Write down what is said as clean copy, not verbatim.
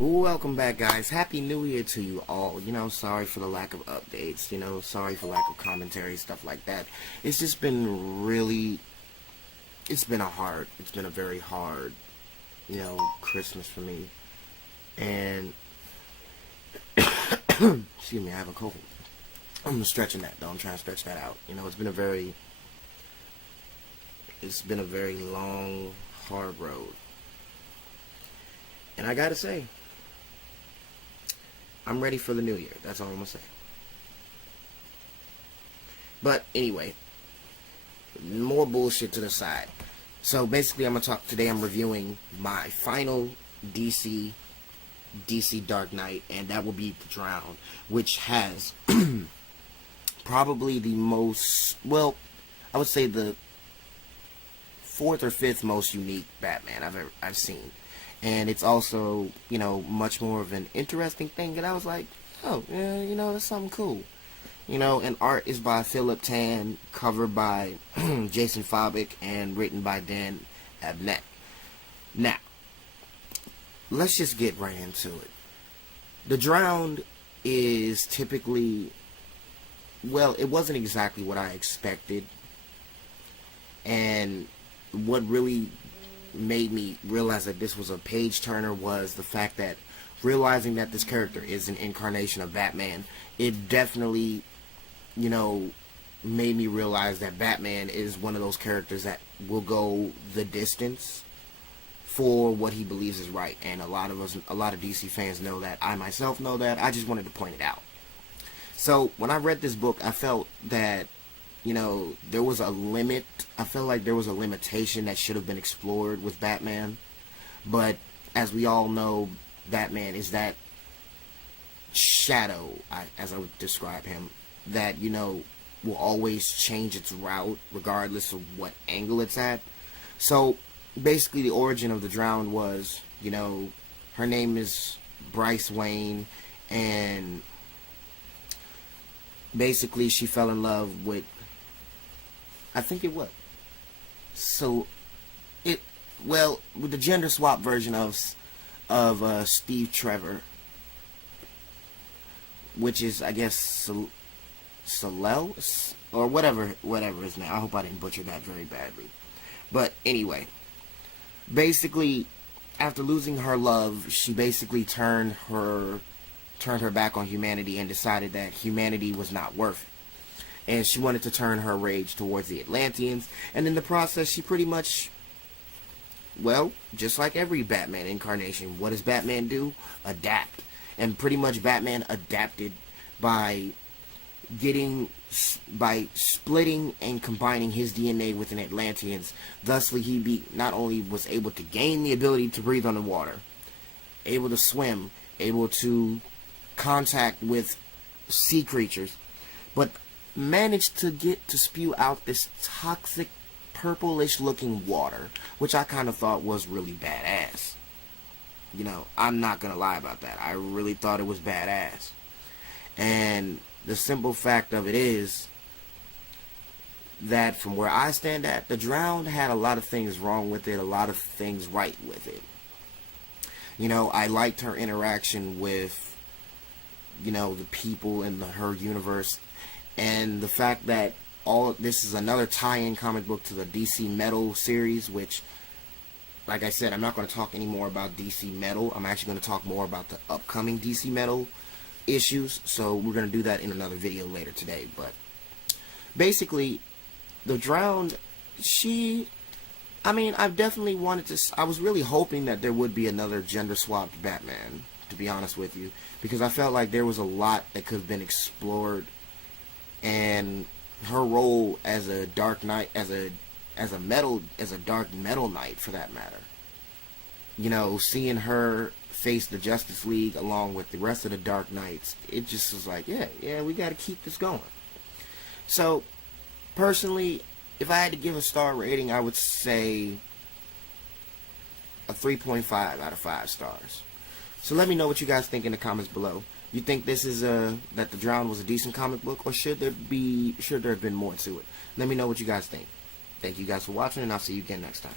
Welcome back, guys. Happy New Year to you all. Sorry for the lack of updates. Sorry for lack of commentary, stuff like that. It's just been really, it's been a very hard, Christmas for me. And, excuse me, I have a cold. I'm stretching that, though. I'm trying to stretch that out. It's been a very long, hard road. And I gotta say, I'm ready for the new year. That's all I'm gonna say. But anyway, more bullshit to the side. So basically, today I'm reviewing my final DC Dark Knight, and that will be The Drowned, which has probably the most, I would say the fourth or fifth most unique Batman I've seen. And it's also, much more of an interesting thing. And I was like, oh, yeah, that's something cool. And art is by Philip Tan, covered by Jason Fabok, and written by Dan Abnett. Now, let's just get right into it. The Drowned is typically, it wasn't exactly what I expected. And what really made me realize that this was a page turner was the fact that realizing that this character is an incarnation of Batman, it definitely, made me realize that Batman is one of those characters that will go the distance for what he believes is right. And a lot of DC fans know that. I myself know that. I just wanted to point it out. So when I read this book, I felt that there was a limit. I felt like there was a limitation that should have been explored with Batman. But as we all know, Batman is that shadow, as I would describe him, that, will always change its route regardless of what angle it's at. So basically the origin of The Drowned was, her name is Bryce Wayne, and basically she fell in love with, I think it was. With the gender swap version of Steve Trevor, which is, I guess, Salel, or whatever his name. I hope I didn't butcher that very badly. But anyway, basically, after losing her love, she basically turned her back on humanity and decided that humanity was not worth it. And she wanted to turn her rage towards the Atlanteans. And in the process, she pretty much, just like every Batman incarnation, what does Batman do? Adapt. And pretty much Batman adapted by splitting and combining his DNA with an Atlantean's. Thusly, he not only was able to gain the ability to breathe underwater, able to swim, able to contact with sea creatures, but managed to get to spew out this toxic purplish looking water, which I kind of thought was really badass. I'm not gonna lie about that. I really thought it was badass. And the simple fact of it is that from where I stand at, The Drowned had a lot of things wrong with it, a lot of things right with it. I liked her interaction with, the people in her universe. And the fact that this is another tie-in comic book to the DC Metal series, which, like I said, I'm not going to talk anymore about DC Metal. I'm actually going to talk more about the upcoming DC Metal issues. So we're going to do that in another video later today. But basically, The Drowned, I've definitely wanted to, I was really hoping that there would be another gender-swapped Batman, to be honest with you, because I felt like there was a lot that could have been explored. And her role as a Dark Knight, as a Dark Metal Knight for that matter. Seeing her face the Justice League along with the rest of the Dark Knights, it just was like, yeah, we got to keep this going. So, personally, if I had to give a star rating, I would say a 3.5 out of 5 stars. So let me know what you guys think in the comments below. You think this is that The Drowned was a decent comic book, or should there have been more to it? Let me know what you guys think. Thank you guys for watching, and I'll see you again next time.